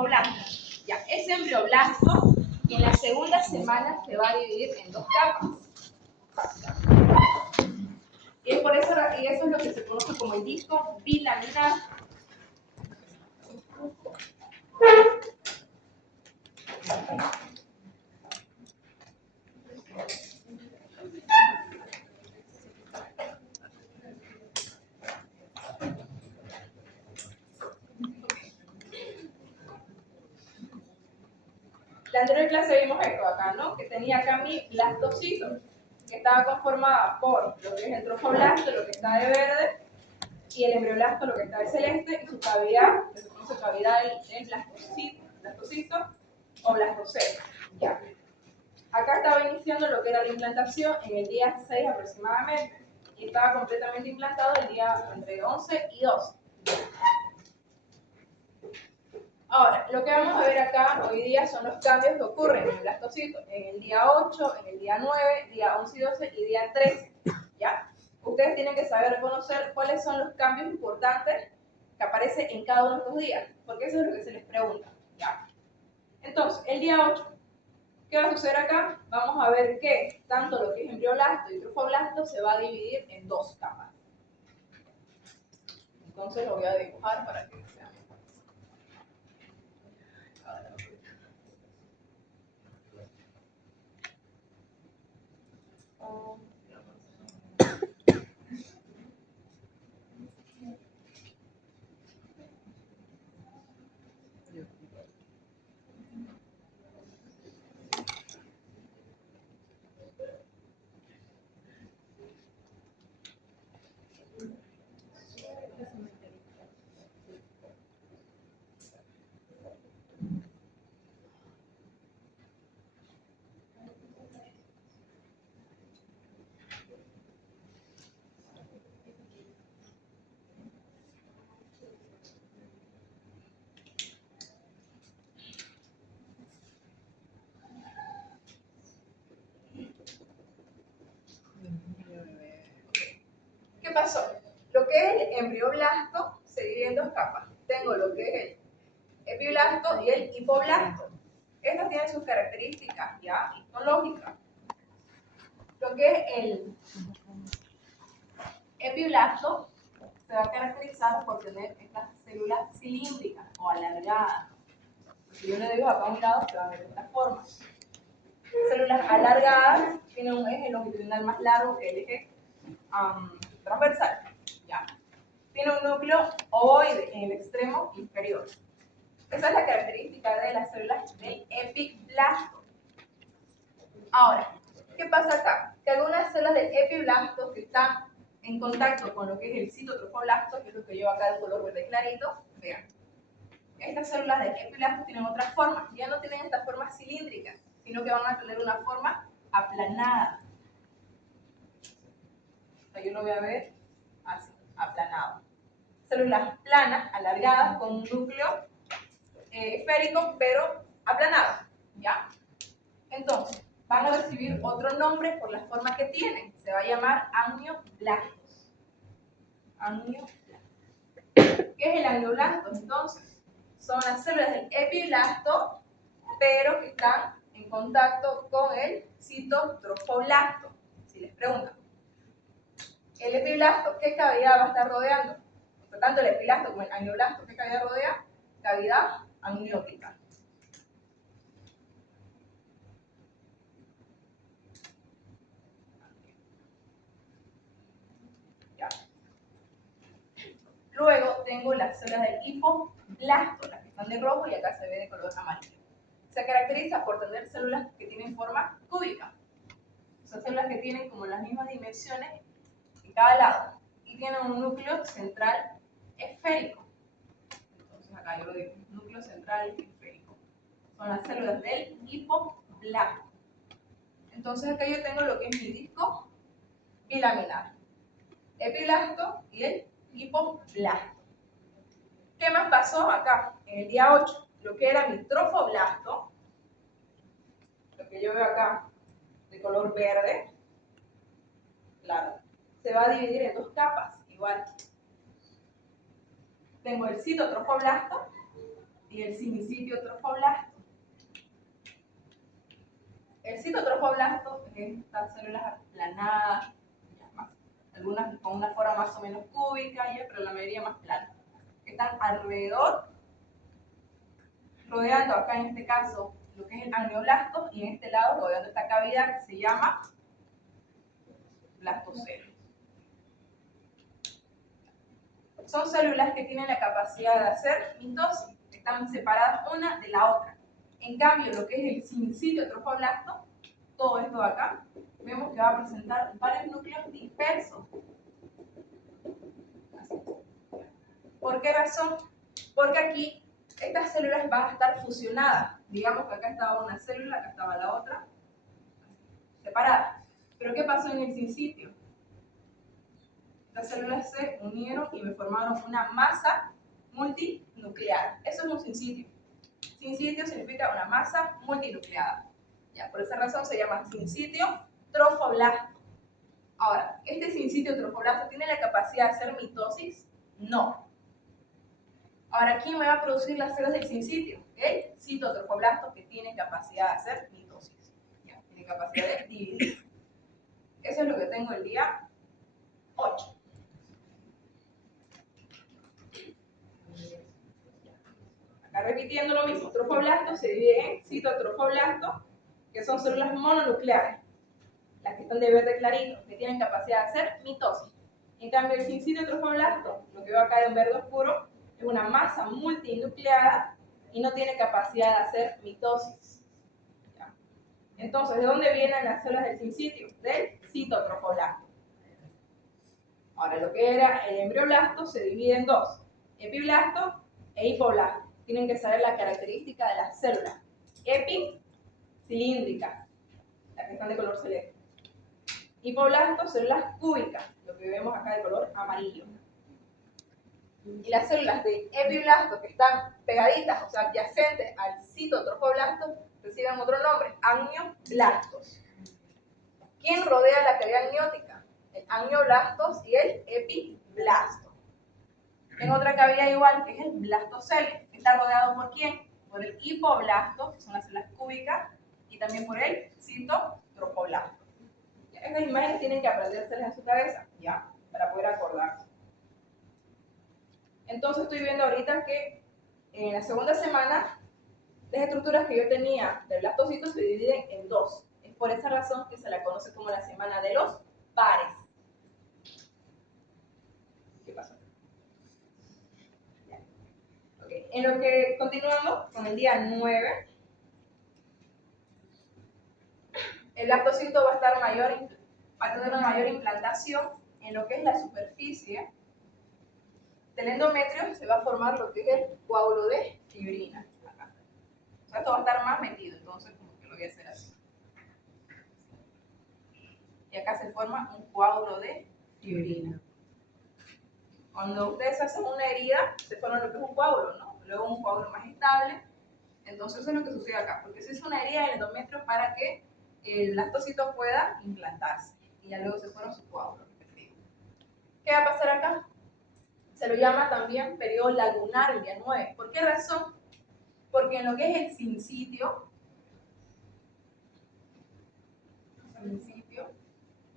trofoblasto. Ya, ese embrioblasto en la segunda semana se va a dividir en dos capas. Y eso es lo que se conoce como el disco bilaminar. La anterior clase vimos esto acá, ¿no? Que tenía acá mi blastocito, que estaba conformada por lo que es el trofoblasto, lo que está de verde, y el embrioblasto, lo que está de celeste, y su cavidad, que se conoce cavidad del blastocito o blastocelo. Ya. Acá estaba iniciando lo que era la implantación en el día 6 aproximadamente, y estaba completamente implantado el día entre 11 y 12. Ahora, lo que vamos a ver acá hoy día son los cambios que ocurren en el blastocito en el día 8, en el día 9, día 11 y 12 y día 13. ¿Ya? Ustedes tienen que saber reconocer cuáles son los cambios importantes que aparecen en cada uno de estos días, porque eso es lo que se les pregunta. ¿Ya? Entonces, el día 8, ¿qué va a suceder acá? Vamos a ver que tanto lo que es embrioblasto y trofoblasto se va a dividir en dos capas. Entonces lo voy a dibujar para que vean. ¿Qué pasó? Lo que es el embrioblasto se divide en dos capas. Tengo lo que es el epiblasto y el hipoblasto. Estos tienen sus características ya histológicas. Lo que es el epiblasto se va a caracterizar por tener estas células cilíndricas o alargadas. Si yo le digo acá a un lado, se va a ver de esta forma. Células alargadas tienen un eje longitudinal más largo que el eje transversal. ¿Ya? Tiene un núcleo ovoide en el extremo inferior. Esa es la característica de las células del epiblasto. Ahora, ¿qué pasa acá? Que algunas células del epiblasto que están en contacto con lo que es el citotrofoblasto, que es lo que lleva acá el color verde clarito, vean. Estas células del epiblasto tienen otra forma. Ya no tienen esta forma cilíndrica, sino que van a tener una forma aplanada. Yo lo voy a ver así, aplanado. Células planas, alargadas, con un núcleo esférico, pero aplanado. ¿Ya? Entonces, van a recibir otro nombre por la forma que tienen. Se va a llamar amnioblastos. Amnioblastos. ¿Qué es el amnioblasto? Entonces, son las células del epiblasto, pero que están en contacto con el citotrofoblasto. Si les preguntan. El epiblasto, ¿qué cavidad va a estar rodeando? Por tanto, el epiblasto como el amnioblasto, ¿qué cavidad rodea? Cavidad amniótica. ¿Ya? Luego tengo las células del hipoblasto, las que están de rojo y acá se ve de color amarillo. Se caracteriza por tener células que tienen forma cúbica. Son células que tienen como las mismas dimensiones en cada lado y tienen un núcleo central esférico. Entonces acá yo lo digo, núcleo central esférico. Son las células del hipoblasto. Entonces acá yo tengo lo que es mi disco bilaminar. Epiblasto y el hipoblasto. ¿Qué más pasó acá? En el día 8, lo que era mi trofoblasto, lo que yo veo acá de color verde, claro, se va a dividir en dos capas, igual. Tengo el citotrofoblasto y el sinsitio trofoblasto. El citotrofoblasto es estas células aplanadas, algunas con una forma más o menos cúbica, pero la mayoría más plana, que están alrededor, rodeando acá en este caso lo que es el amnioblasto, y en este lado rodeando esta cavidad que se llama blastocelo. Son células que tienen la capacidad de hacer mitosis, están separadas una de la otra. En cambio, lo que es el sinsitio trofoblasto, todo esto de acá, vemos que va a presentar varios núcleos dispersos. Así. ¿Por qué razón? Porque aquí estas células van a estar fusionadas. Digamos que acá estaba una célula, acá estaba la otra, separada. ¿Pero qué pasó en el sinsitio? Las células se unieron y me formaron una masa multinuclear. Eso es un sinsitio. Sinsitio significa una masa multinucleada. Ya, por esa razón se llama sinsitio trofoblasto. Ahora, ¿este sinsitio trofoblasto tiene la capacidad de hacer mitosis? No. Ahora, ¿quién me va a producir las células del sinsitio? El citotrofoblasto, que tiene capacidad de hacer mitosis. Ya, tiene capacidad de dividir. Eso es lo que tengo el día 8. Acá repitiendo lo mismo, trofoblasto se divide en citotrofoblasto, que son células mononucleares, las que están de verde clarito, que tienen capacidad de hacer mitosis. En cambio, el sinsitio trofoblasto, lo que veo acá en verde oscuro, es una masa multinucleada y no tiene capacidad de hacer mitosis. ¿Ya? Entonces, ¿de dónde vienen las células del sinsitio? Del citotrofoblasto. Ahora, lo que era el embrioblasto se divide en dos, epiblasto e hipoblasto. Tienen que saber la característica de las células. Epi, cilíndricas, las que están de color celeste. Hipoblasto, células cúbicas, lo que vemos acá de color amarillo. Y las células de epiblasto, que están pegaditas, o sea, adyacentes al citotrofoblasto, reciben otro nombre, amnioblastos. ¿Quién rodea la cavidad amniótica? El amnioblastos y el epiblasto. En otra cavidad igual, que es el blastocelo, está rodeado por ¿quién? Por el hipoblasto, que son las células cúbicas, y también por el citotrofoblasto. Estas imágenes tienen que aprendérselas en su cabeza, ¿ya? Para poder acordarse. Entonces estoy viendo ahorita que en la segunda semana las estructuras que yo tenía del blastocito se dividen en dos. Es por esa razón que se la conoce como la semana de los pares. ¿Qué pasó? Okay. En lo que continuamos con el día 9, el blastocito va a tener una mayor implantación en lo que es la superficie del endometrio. Se va a formar lo que es el coágulo de fibrina. Acá. O sea, esto va a estar más metido, entonces como que lo voy a hacer así. Y acá se forma un coágulo de fibrina. Cuando ustedes hacen una herida, se forma lo que es un coágulo, ¿no? Luego un coágulo más estable. Entonces eso es lo que sucede acá, porque se hizo una herida en el endometrio para que el blastocito pueda implantarse. Y ya luego se forma su coágulo respectivo. ¿Qué va a pasar acá? Se lo llama también periodo lagunar el día 9. ¿Por qué razón? Porque en lo que es el sinsitio,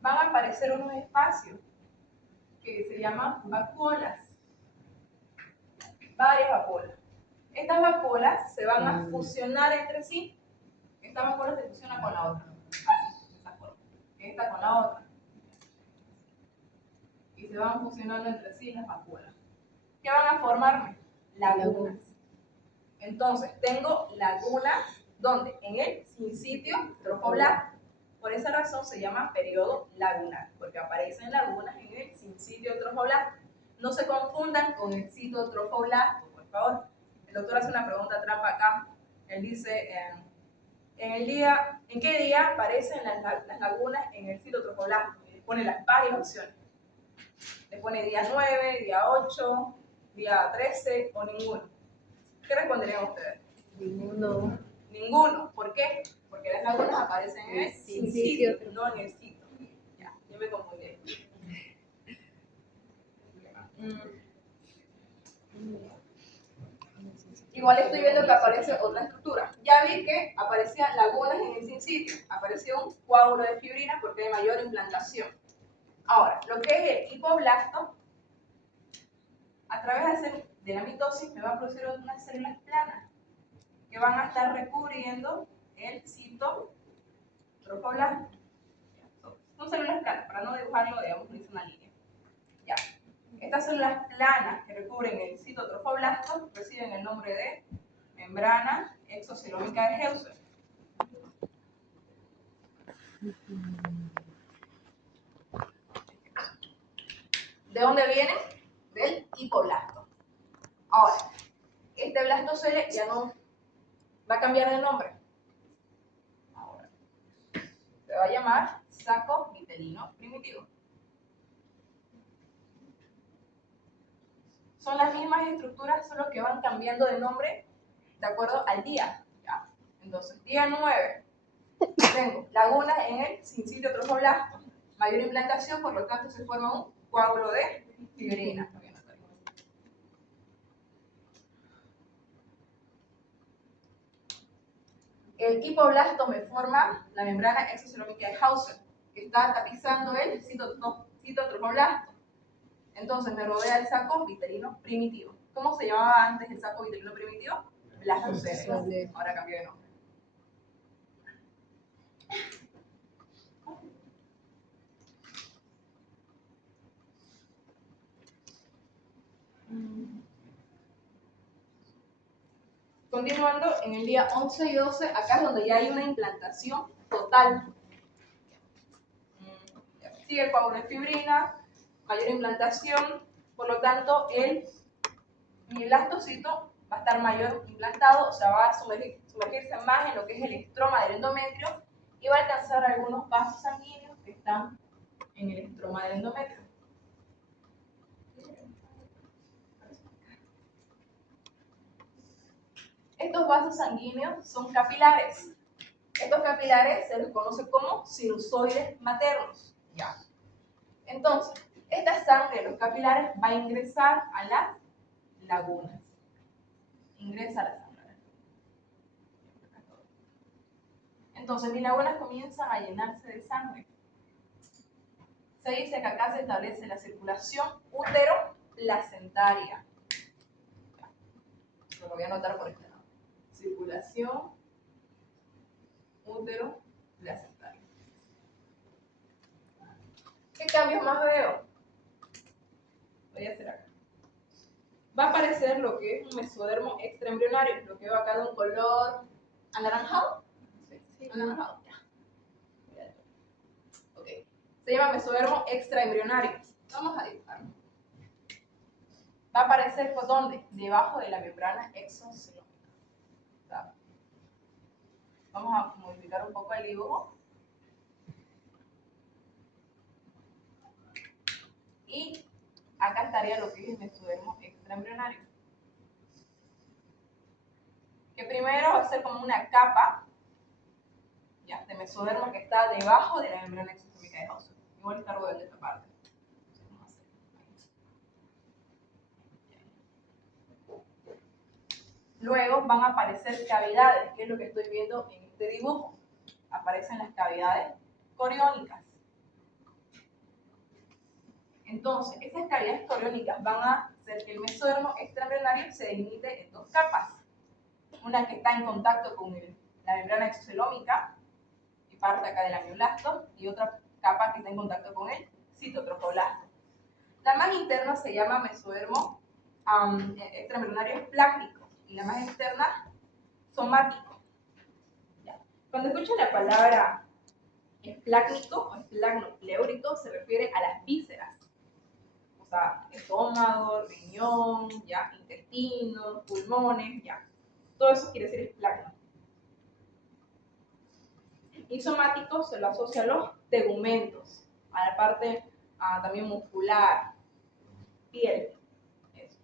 van a aparecer unos espacios que se llaman vacuolas. Varias vacuolas. Estas vacuolas se van a fusionar entre sí. Esta vacuola se fusiona con la otra. Esta con la otra. Y se van fusionando entre sí las vacuolas. ¿Qué van a formarme? Lagunas. Entonces, tengo lagunas, ¿dónde? En el sinsitio trofoblasto. Por esa razón se llama periodo lagunar, porque aparecen lagunas en el sinsitio trofoblasto. No se confundan con el citotrofoblasto, por favor. El doctor hace una pregunta trampa acá. Él dice, ¿en qué día aparecen las lagunas en el citotrofoblasto? Y le pone las varias opciones. Le pone día 9, día 8, día 13 o ninguno. ¿Qué responderían ustedes? Ninguno. Ninguno. ¿Por qué? Porque las lagunas aparecen en el sinsitio, no en el cito. Ya, yo me confundí. igual estoy viendo que aparece otra estructura. Ya vi que aparecían lagunas en el sincitio, apareció un coágulo de fibrina porque hay mayor implantación. Ahora, lo que es el hipoblasto, a través de la mitosis me va a producir unas células planas que van a estar recubriendo el citotrofoblasto. Son células planas, para no dibujarlo, digamos, hice una línea. Ya. Estas células planas que recubren el citotrofoblasto reciben el nombre de membrana exocelómica de Hauser. ¿De dónde viene? Del hipoblasto. Ahora, este blastocele ya no va a cambiar de nombre. Ahora, se va a llamar saco vitelino primitivo. Son las mismas estructuras, solo que van cambiando de nombre de acuerdo al día. ¿Ya? Entonces, día 9, tengo lagunas en el sincitio trofoblasto, mayor implantación, por lo tanto se forma un coágulo de fibrina. El hipoblasto me forma la membrana exocelómica de Hauser, que está tapizando el citotrofoblasto. Entonces me rodea el saco vitelino primitivo. ¿Cómo se llamaba antes el saco vitelino primitivo? Blastocele. Ahora cambió de nombre. Continuando, en el día 11 y 12, acá es donde ya hay una implantación total. Sigue el coágulo de fibrina, mayor implantación, por lo tanto mi blastocito va a estar mayor implantado, o sea, va a sumergirse más en lo que es el estroma del endometrio y va a alcanzar algunos vasos sanguíneos que están en el estroma del endometrio. Estos vasos sanguíneos son capilares. Estos capilares se los conoce como sinusoides maternos. ¿Ya? Entonces, esta sangre de los capilares va a ingresar a las lagunas. Ingresa a la sangre. Entonces, mis lagunas comienzan a llenarse de sangre. Se dice que acá se establece la circulación útero-placentaria. Lo voy a anotar por este lado. Circulación útero-placentaria. ¿Qué cambios más veo? Voy a hacer acá. Va a aparecer lo que es un mesodermo extraembrionario, lo que veo acá de un color anaranjado. Sí, anaranjado, ya. Ok. Se llama mesodermo extraembrionario. Vamos a dibujarlo. Va a aparecer por dónde? Debajo de la membrana exocelómica. Vamos a modificar un poco el dibujo. Y acá estaría lo que es el mesodermo extraembrionario. Que primero va a ser como una capa, ya, de mesodermo que está debajo de la membrana exocelómica de Hauser. Igual está rodeando esta parte. Luego van a aparecer cavidades, que es lo que estoy viendo en este dibujo. Aparecen las cavidades coriónicas. Entonces, esas cavidades coriónicas van a hacer que el mesodermo extraembrionario se delimite en dos capas. Una que está en contacto con la membrana exocelómica y parte acá del amioblasto, y otra capa que está en contacto con el citotrofoblasto. La más interna se llama mesodermo extraembrionario esplácnico y la más externa somático. ¿Ya? Cuando escuchan la palabra esplácnico o esplagno-pleúrico se refiere a las vísceras. O sea, estómago, riñón, ¿ya? Intestino, pulmones, ya. Todo eso quiere decir esplagno. Y somático se lo asocia a los tegumentos, a la parte también muscular, piel. Eso.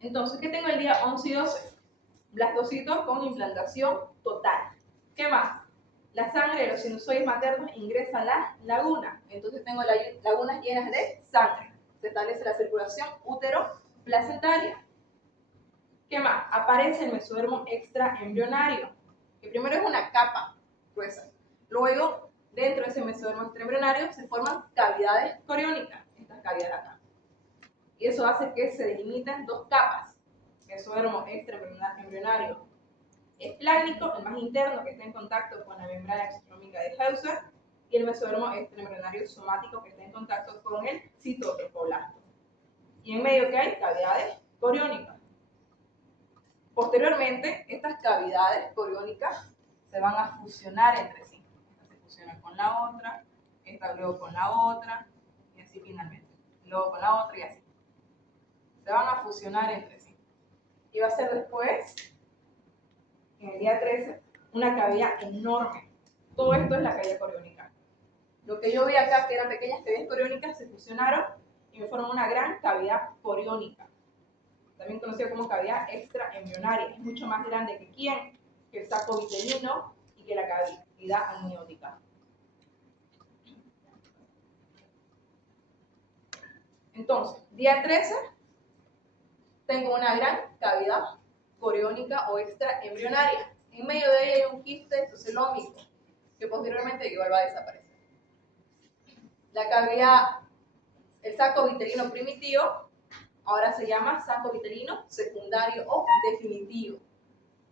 Entonces, ¿qué tengo el día 11 y 12? Blastocitos con implantación total. ¿Qué más? La sangre de los sinusoides maternos ingresa a la laguna. Entonces tengo lagunas llenas de sangre. Se establece la circulación útero-placentaria. ¿Qué más? Aparece el mesodermo extraembrionario, que primero es una capa gruesa. Luego, dentro de ese mesodermo extraembrionario se forman cavidades coriónicas, estas cavidades acá. Y eso hace que se delimiten dos capas. Mesodermo extraembrionario esplácnico, el más interno, que está en contacto con la membrana exotrómica de Hauser, y el mesodermo extraembrionario somático, que está en contacto con el citotrofoblasto. Y en medio, ¿qué hay? Cavidades coriónicas. Posteriormente, estas cavidades coriónicas se van a fusionar entre sí. Esta se fusiona con la otra, esta luego con la otra, y así finalmente. Luego con la otra y así. Se van a fusionar entre sí. Y va a ser después, en el día 13, una cavidad enorme. Todo esto es la cavidad coriónica. Lo que yo vi acá, que eran pequeñas cavidades coriónicas, se fusionaron y me forman una gran cavidad coriónica, también conocida como cavidad extraembrionaria. Es mucho más grande que ¿quién? Que el saco vitelino y que la cavidad amniótica. Entonces, día 13, tengo una gran cavidad coriónica o extraembrionaria. En medio de ella hay un quiste exocelómico que posteriormente igual va a desaparecer. La cavidad, el saco vitelino primitivo, ahora se llama saco vitelino secundario o definitivo.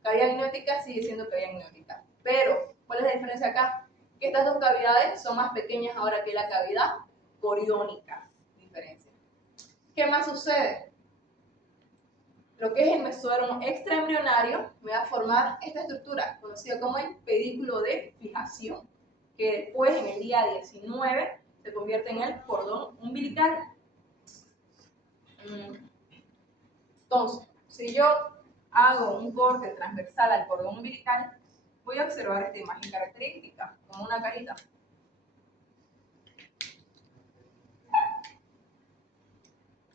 Cavidad amniótica sigue siendo cavidad amniótica. Pero, ¿cuál es la diferencia acá? Que estas dos cavidades son más pequeñas ahora que la cavidad coriónica. Diferencia. ¿Qué más sucede? Lo que es el mesodermo extraembrionario me va a formar esta estructura conocida como el pedículo de fijación, que después en el día 19 se convierte en el cordón umbilical. Entonces, si yo hago un corte transversal al cordón umbilical, voy a observar esta imagen característica, como una carita.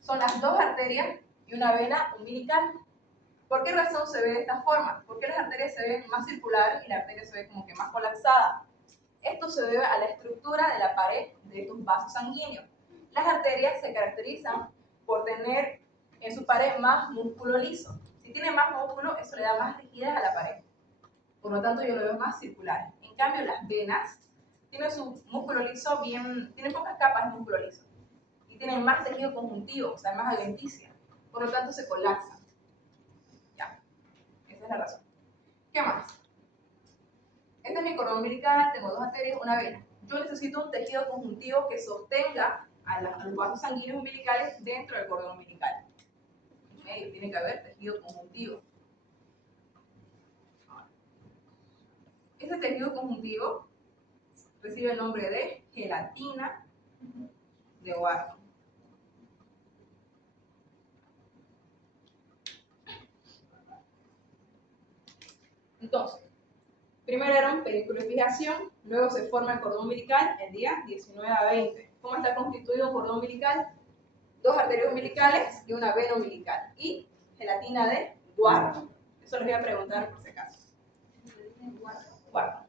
Son las dos arterias y una vena umbilical. ¿Por qué razón se ve de esta forma? Porque las arterias se ven más circulares y la arteria se ve como que más colapsada. Esto se debe a la estructura de la pared de tus vasos sanguíneos. Las arterias se caracterizan por tener en su pared más músculo liso. Si tiene más músculo, eso le da más rigidez a la pared. Por lo tanto, yo lo veo más circular. En cambio, las venas tienen su músculo liso tienen pocas capas de músculo liso. Y tienen más tejido conjuntivo, o sea, más adventicia. Por lo tanto, se colapsan. Ya, esa es la razón. ¿Qué más? Este es mi cordón umbilical, tengo dos arterias, una vena. Yo necesito un tejido conjuntivo que sostenga a los vasos sanguíneos umbilicales dentro del cordón umbilical. En medio tiene que haber tejido conjuntivo. Este tejido conjuntivo recibe el nombre de gelatina de Wharton. Entonces, primero era un pedículo de fijación, luego se forma el cordón umbilical el día 19 a 20. ¿Cómo está constituido un cordón umbilical? Dos arterias umbilicales y una vena umbilical. Y gelatina de Wharton. Eso les voy a preguntar por si acaso. Wharton.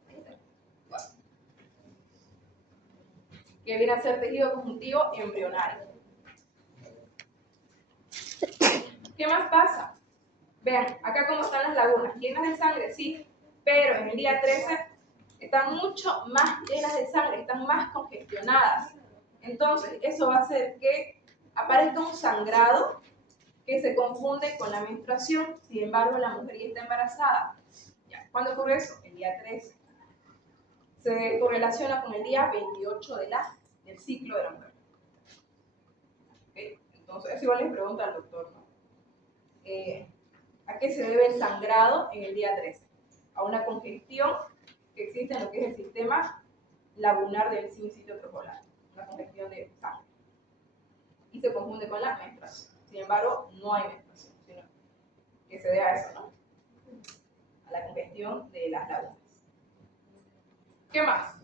Que viene a ser tejido conjuntivo embrionario. ¿Qué más pasa? Vean, acá cómo están las lagunas. ¿Llenas de sangre? Sí, pero en el día 13 están mucho más llenas de sangre, están más congestionadas. Entonces, eso va a hacer que aparezca un sangrado que se confunde con la menstruación. Sin embargo, la mujer ya está embarazada. Ya. ¿Cuándo ocurre eso? El día 13. Se correlaciona con el día 28 del ciclo de la mujer. ¿Okay? Entonces, eso igual les pregunta al doctor, ¿no? ¿A qué se debe el sangrado en el día 13? A una congestión que existe en lo que es el sistema lagunar del sincitio tropolar, una congestión de sangre. Y se confunde con la menstruación. Sin embargo, no hay menstruación, sino que se debe a eso, ¿no? A la congestión de las lagunas. ¿Qué más?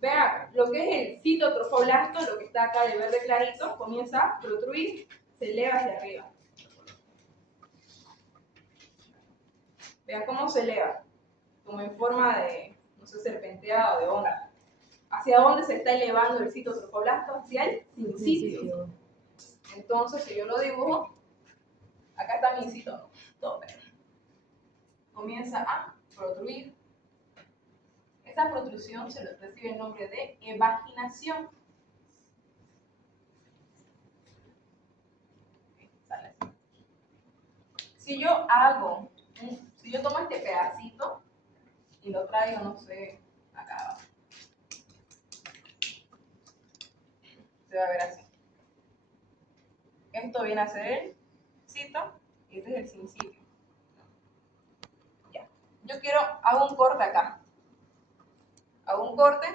Vean, lo que es el citotrofoblasto, lo que está acá de verde clarito, comienza a protruir, se eleva hacia arriba. Vean cómo se eleva, como en forma de, no sé, serpenteada o de onda. ¿Hacia dónde se está elevando el citotrofoblasto? Hacia el sincitio. Entonces, si yo lo dibujo, acá está mi incito, ¿no? comienza a protruir. Esa protrusión se recibe el nombre de evaginación. Si yo tomo este pedacito y lo traigo, no sé, acá abajo, se va a ver así. Esto viene a ser el cito y este es el sincitio. Ya. Yo hago un corte acá. Hago un corte,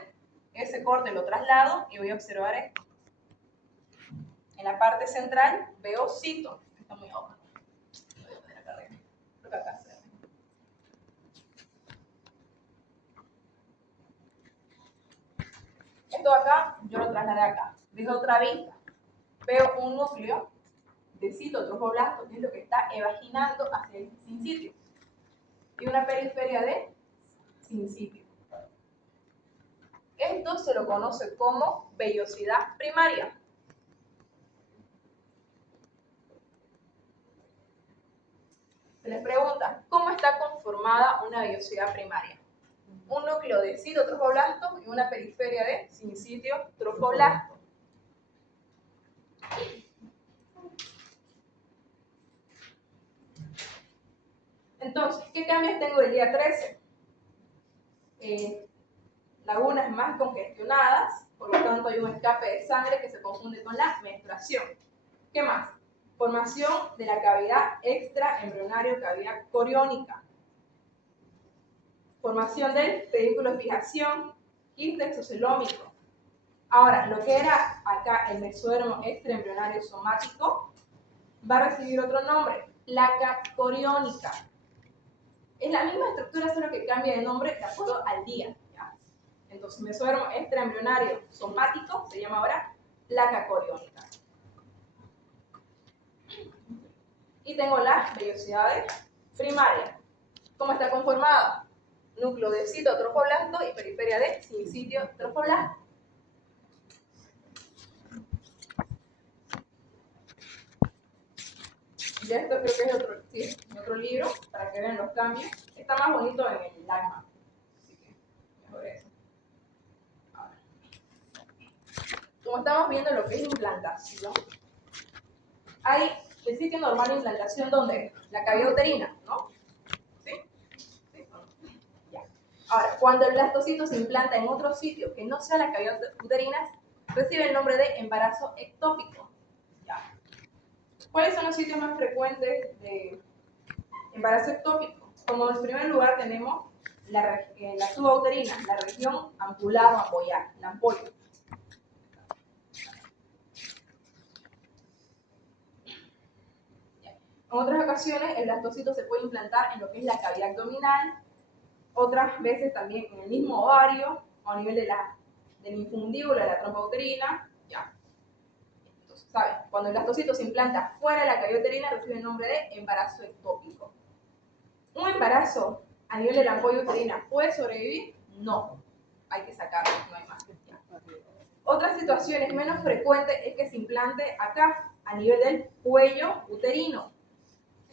ese corte lo traslado y voy a observar esto. En la parte central veo cito. Está muy abajo. Lo voy a poner acá arriba. Creo que acá se ve. Esto acá, yo lo trasladé acá. Desde otra vista, veo un núcleo de citotrofoblasto, que es lo que está evaginando hacia el sincitio. Y una periferia de sincitio. Esto se lo conoce como vellosidad primaria. Se les pregunta, ¿cómo está conformada una vellosidad primaria? Un núcleo de citotrofoblasto y una periferia de sincitio trofoblasto. Entonces, ¿qué cambios tengo el día 13? Lagunas más congestionadas, por lo tanto hay un escape de sangre que se confunde con la menstruación. ¿Qué más? Formación de la cavidad extraembrionario, cavidad coriónica. Formación del pedículo de fijación, quiste exocelómico. Ahora, lo que era acá el mesodermo extraembrionario somático va a recibir otro nombre, placa coriónica. Es la misma estructura, solo que cambia de nombre de acuerdo al día. ¿Ya? Entonces, mesodermo extraembrionario somático se llama ahora placa coriónica. Y tengo las vellosidades primarias. ¿Cómo está conformada? Núcleo de citotrofoblasto y periferia de sincitio trofoblasto. Ya esto creo que es otro libro, para que vean los cambios. Está más bonito en el alma. Así que mejor eso. Ahora, como estamos viendo lo que es implantación, hay el sitio normal de implantación donde la cavidad uterina, ¿no? ¿Sí? ¿Sí? Ya. Ahora, cuando el blastocito se implanta en otro sitio que no sea la cavidad uterina, recibe el nombre de embarazo ectópico. Ya. ¿Cuáles son los sitios más frecuentes de embarazo ectópico? Como en primer lugar tenemos la subauterina, la región ampulado-ampollar, la ampolla. En otras ocasiones, el blastocito se puede implantar en lo que es la cavidad abdominal, otras veces también en el mismo ovario o a nivel del infundíbulo de la trompa uterina. Ya. Entonces, ¿saben? Cuando el blastocito se implanta fuera de la cavidad uterina, recibe el nombre de embarazo ectópico. ¿Un embarazo a nivel de la ampolla uterina puede sobrevivir? No. Hay que sacarlo, no hay más. Ya. Otras situaciones menos frecuentes es que se implante acá, a nivel del cuello uterino.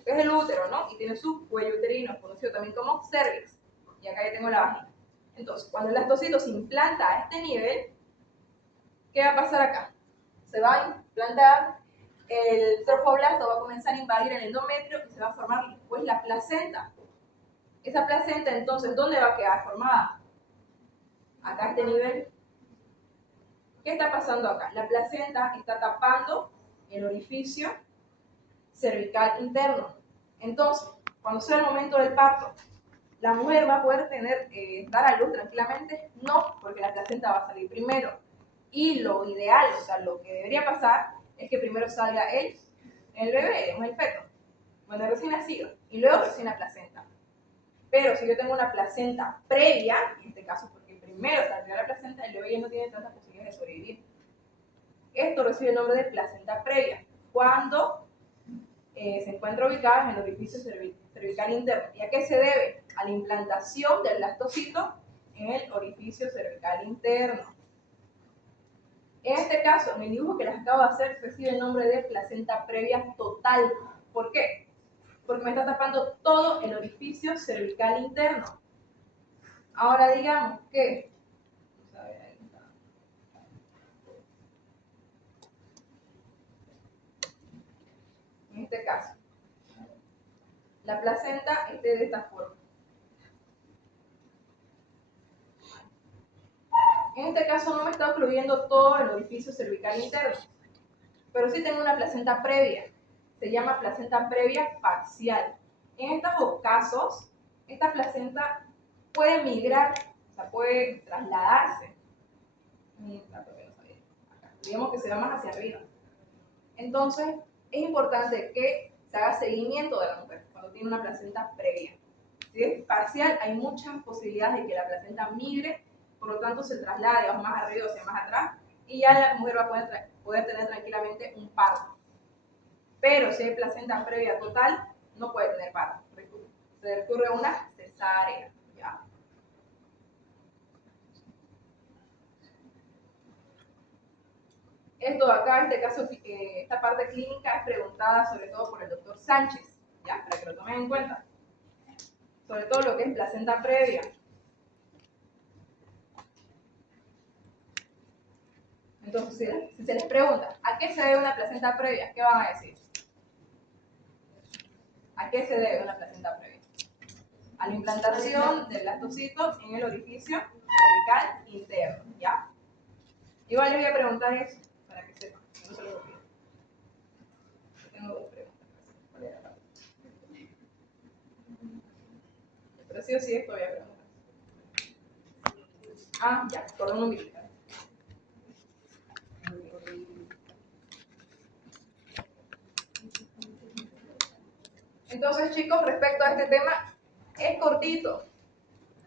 Es el útero, ¿no? Y tiene su cuello uterino, conocido también como cervix. Y acá ya tengo la vagina. Entonces, cuando el blastocito se implanta a este nivel, ¿qué va a pasar acá? Se va a implantar, el trofoblasto va a comenzar a invadir el endometrio y se va a formar después la placenta. Esa placenta, entonces, ¿dónde va a quedar formada? Acá a este nivel. ¿Qué está pasando acá? La placenta está tapando el orificio cervical interno. Entonces, cuando sea el momento del parto, ¿la mujer va a poder dar a luz tranquilamente? No, porque la placenta va a salir primero. Y lo ideal, o sea, lo que debería pasar es que primero salga el bebé, digamos, el feto, bueno, recién nacido, y luego recién la placenta. Pero si yo tengo una placenta previa, en este caso porque primero saldría la placenta, el bebé ya no tiene tantas posibilidades de sobrevivir. Esto recibe el nombre de placenta previa, cuando se encuentra ubicada en el orificio cervical interno. ¿Y a qué se debe? A la implantación del blastocito en el orificio cervical interno. En este caso, en el dibujo que les acabo de hacer, recibe el nombre de placenta previa total. ¿Por qué? porque me está tapando todo el orificio cervical interno. Ahora digamos que, vamos a ver, ahí está. En este caso, la placenta esté de esta forma. En este caso no me está ocluyendo todo el orificio cervical interno, pero sí tengo una placenta previa. Se llama placenta previa parcial. En estos casos, esta placenta puede migrar, o sea, puede trasladarse. Digamos que se va más hacia arriba. Entonces, es importante que se haga seguimiento de la mujer cuando tiene una placenta previa. Si es parcial, hay muchas posibilidades de que la placenta migre, por lo tanto se traslade más arriba o hacia más atrás, y ya la mujer va a poder tener tranquilamente un parto. Pero si hay placenta previa total, no puede tener parto. Se recurre a una cesárea. ¿Ya? Esto de acá, este caso, esta parte clínica es preguntada sobre todo por el doctor Sánchez, ¿ya? Para que lo tomen en cuenta. Sobre todo lo que es placenta previa. Entonces, si se les pregunta, ¿a qué se debe una placenta previa? ¿Qué van a decir? ¿A qué se debe una placenta previa? A la implantación del blastocito en el orificio cervical interno, ¿ya? Igual les voy a preguntar eso, para que sepan, no se lo olviden. Tengo dos preguntas. Pero sí o sí esto voy a preguntar. Ah, ya, cordón umbilical. Entonces, chicos, respecto a este tema, es cortito.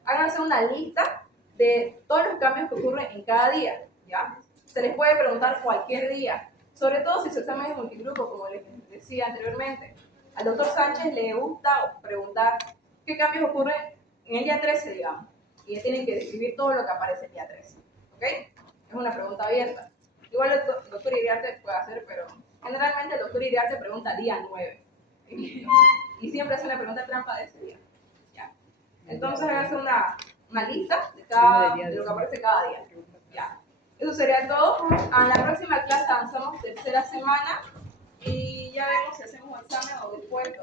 Háganse una lista de todos los cambios que ocurren en cada día, ¿ya? Se les puede preguntar cualquier día, sobre todo si su examen es multigrupo, como les decía anteriormente. Al doctor Sánchez le gusta preguntar qué cambios ocurren en el día 13, digamos, y tienen que describir todo lo que aparece el día 13, ¿ok? Es una pregunta abierta. Igual el doctor Iriarte puede hacer, pero generalmente el doctor Iriarte pregunta día 9, ¿sí? Y siempre hace una pregunta trampa de ese día, ¿ya? Entonces háganse una lista de lo que aparece cada día, ¿ya? Eso sería todo. A la próxima clase avanzamos tercera semana y ya vemos si hacemos un examen o después.